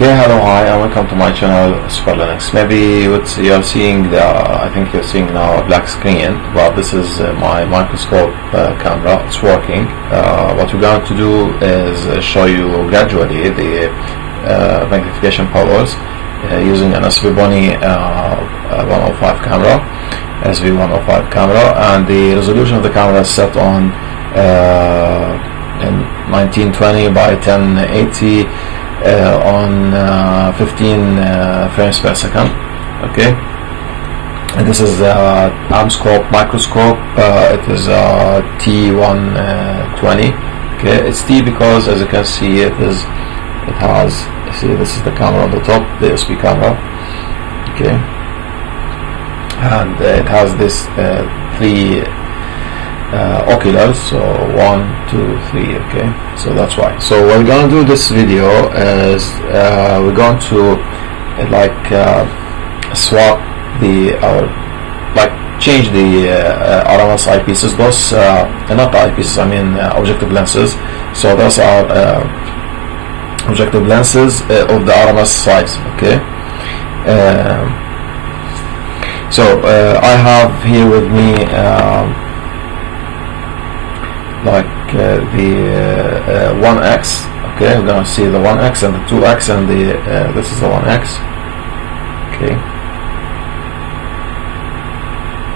Okay, hello, hi, and welcome to my channel, Super Linux. Maybe what you're seeing, I think you're seeing now a black screen, but this is my microscope camera. It's working. What we're going to do is show you gradually the magnification powers using an SV105 camera, SV105 camera, and the resolution of the camera is set on in 1920 by 1080. On 15 frames per second. Okay, and this is RMS microscope. It is T120. Okay, it's T because, as you can see, it has, see, this is the camera on the top, the SP camera. Okay, and it has this three oculars, so 1, 2, 3. Okay, so that's why. So what we're going to do this video is we're going to swap the change the RMS eyepieces. Those not eyepieces, I mean objective lenses. So those are objective lenses of the RMS size. Okay, so I have here with me the 1x. Okay, we're gonna see the 1x and the 2x, and the this is the 1x. Okay,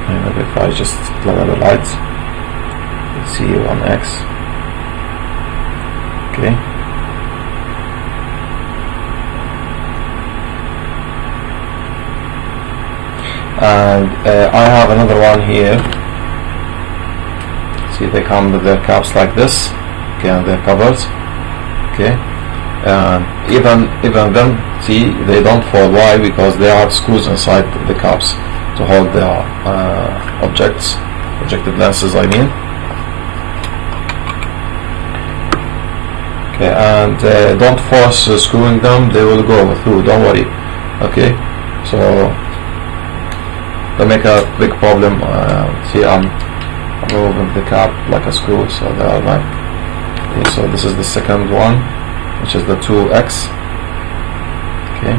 and if I just lower the lights, you see 1x. Okay, and I have another one here. See, they come with their caps like this. Okay, and their covers. Okay, even them, see, they don't fall. Why? Because they have screws inside the caps to hold the objective lenses, I mean. Okay, and don't force screwing them; they will go through. Don't worry. Okay, so they make a big problem. See, I'm removing the cap like a screw, so they are like. Okay, so this is the second one, which is the 2x. Okay,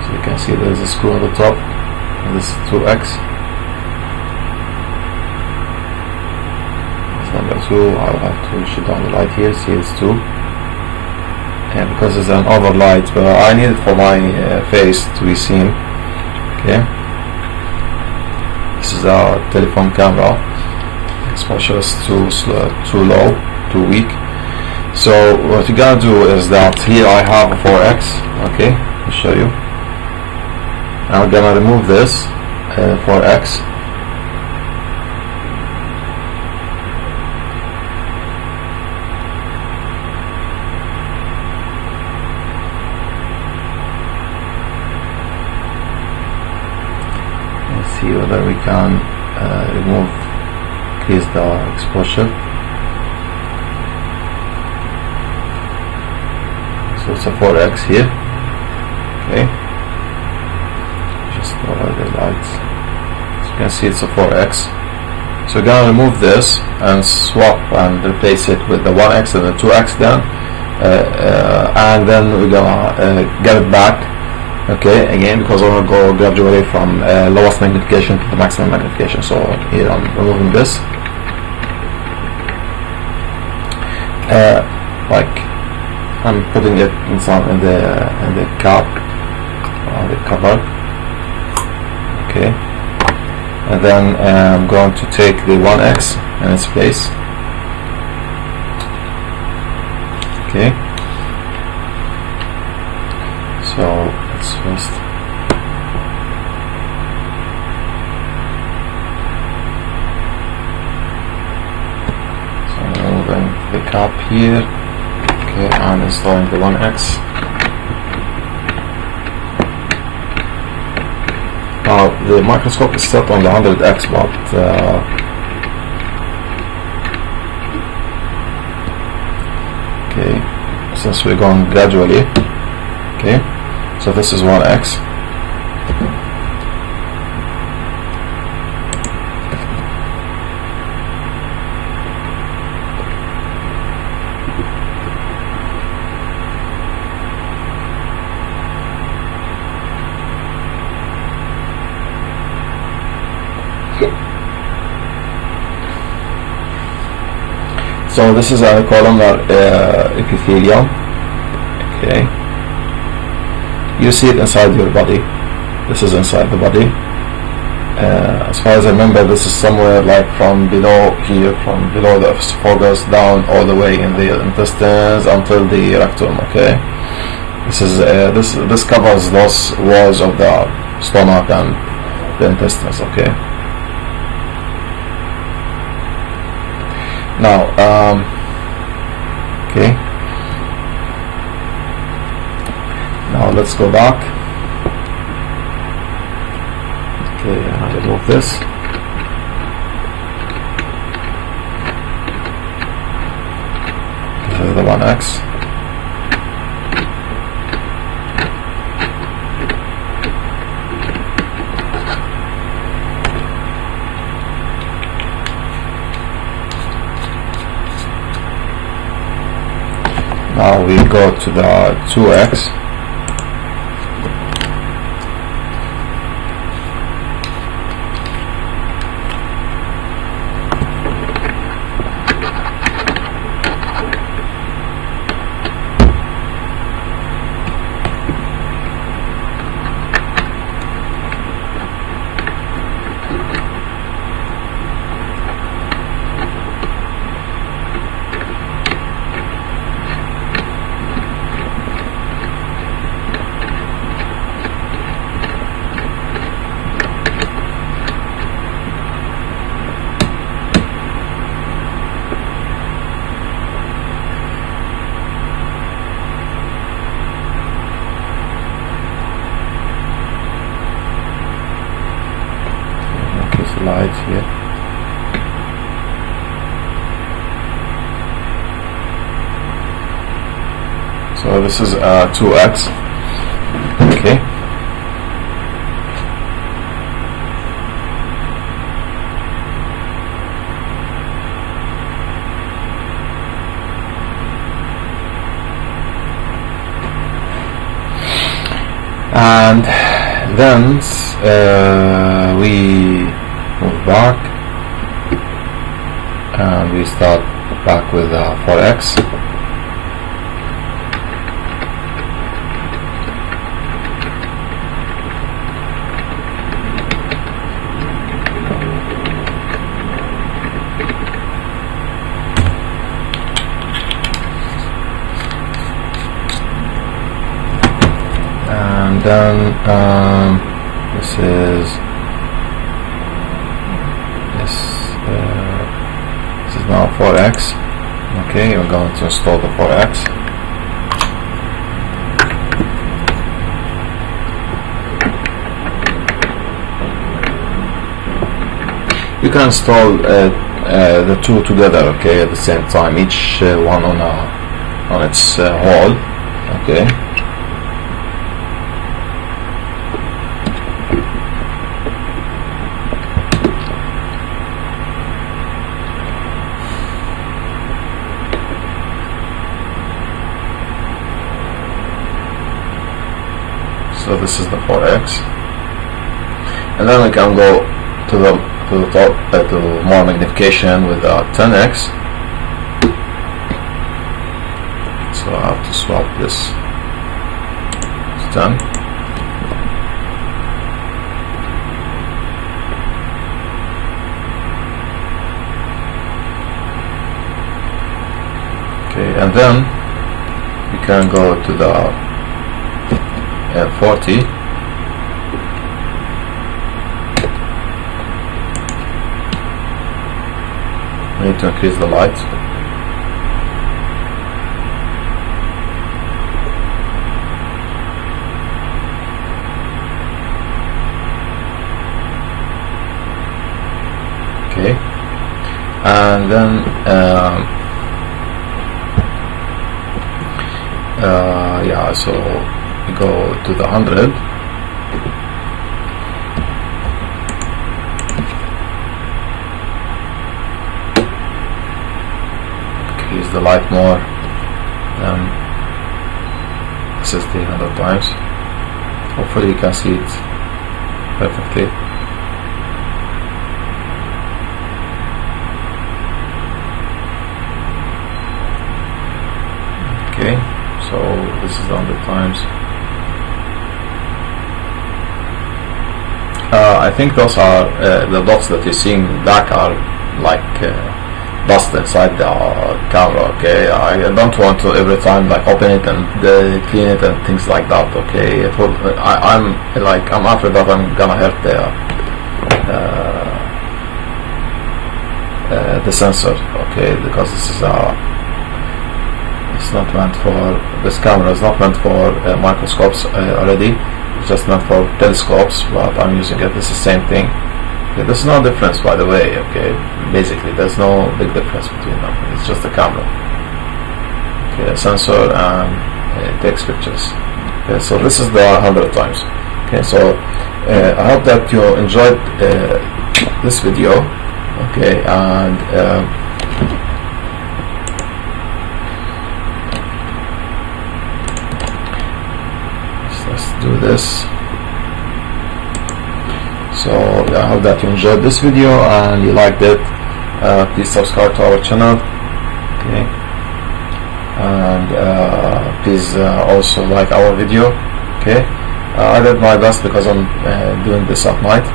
so you can see there is a screw on the top, and this is 2x. It's number 2. I'll have to shoot down the light here. See, it's 2. Yeah, because it's an overlight, but I need it for my face to be seen. Okay. This is our telephone camera. Exposure is too low, too weak. So what you gotta do is that here I have a 4x. Okay, I'll show you. I'm gonna remove this 4x. See whether we can increase the exposure. So it's a 4x here. Okay, just lower the lights. So you can see it's a 4x. So we're gonna remove this and swap and replace it with the 1x and the 2x then, and then we're gonna get it back. Okay, again, because I want to go gradually from lowest magnification to the maximum magnification. So here I'm removing this. I'm putting it in the cap, the cover. Okay, and then I'm going to take the 1x in its place. Okay, so let's first removing the cap here. Okay, and installing the 1x. Now the microscope is set on the 100x, but okay, since we're going gradually. Okay, so this is 1x. So this is a columnar epithelium. Okay, you see it inside your body. This is inside the body. As far as I remember, this is somewhere like from below here, from below the esophagus down all the way in the intestines until the rectum. Okay, this is this covers those walls of the stomach and the intestines. Okay. Now, okay. Now let's go back. Okay, I'll remove this. This is the 1x. Now we go to the 2x. Light here. So this is 2x. Okay. And then we move back and we start back with 4x. And then this is now 4x. Okay, we're going to install the 4x. You can install the two together, okay, at the same time, each one on its hole. Okay. So this is the 4x, and then we can go to the top to more magnification with 10x. So I have to swap this to 10. Okay, and then we can go to the 40. We need to increase the light. Okay, and then yeah, so we go to the 100. Increase the light more. This is the 100 times. Hopefully you can see it perfectly. Okay, so this is 100 times. I think those are the dots that you're seeing black are like dust inside the camera. Okay, I don't want to every time like open it and clean it and things like that. Okay, it will, I'm afraid that I'm gonna hurt the sensor. Okay, because this is it's not meant for, this camera is not meant for microscopes already. It's just meant for telescopes, but I'm using it. This is the same thing. Okay, there's no difference, by the way. Okay, basically there's no big difference between them. It's just a camera. Okay, a sensor, and it takes pictures. Okay, so this is the 100 times. Okay, so I hope that you enjoyed this video. Okay, and let's do this. So I hope that you enjoyed this video and you liked it. Please subscribe to our channel. Okay, and please also like our video. Okay, I did my best because I'm doing this at night.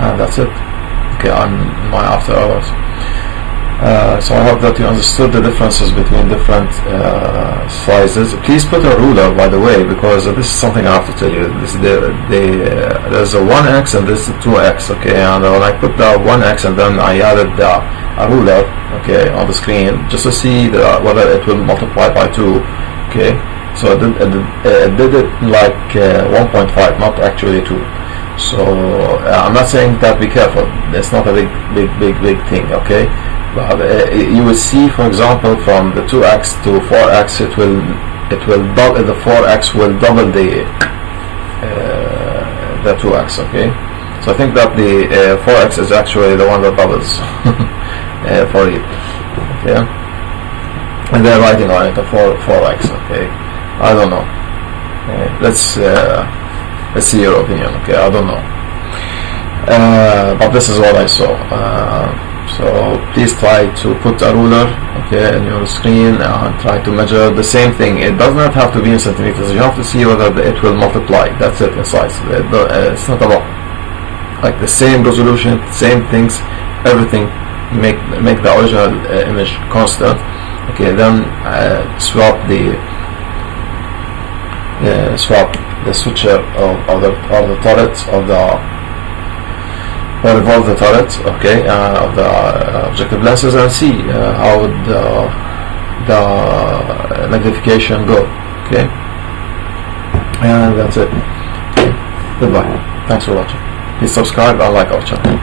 And that's it. Okay, on my after hours. So I hope that you understood the differences between different sizes. Please put a ruler, by the way, because this is something I have to tell you. This there's a 1x and this is a 2x. Okay, and when I put the 1x and then I added a ruler, okay, on the screen just to see whether it will multiply by 2. Okay, so it did it like 1.5, not actually 2. So I'm not saying that, be careful. It's not a big thing. Okay. But you will see, for example, from the 2x to 4x, it will double. The 4x will double the 2x. Okay, so I think that the 4x is actually the one that doubles for you. Okay, and they're writing on it a 4x. Okay, I don't know. Let's see your opinion. Okay, I don't know, but this is what I saw. So please try to put a ruler, okay, in your screen and try to measure the same thing. It does not have to be in centimeters. You have to see whether it will multiply. That's it in size. It's not about like the same resolution, same things, everything. Make the original image constant. Okay, then swap the switcher or the turret of the, or revolve the turret, okay, of the objective lenses, and see how the magnification go. Okay, and that's it. Okay. Goodbye. Thanks for watching. Please subscribe and like our channel.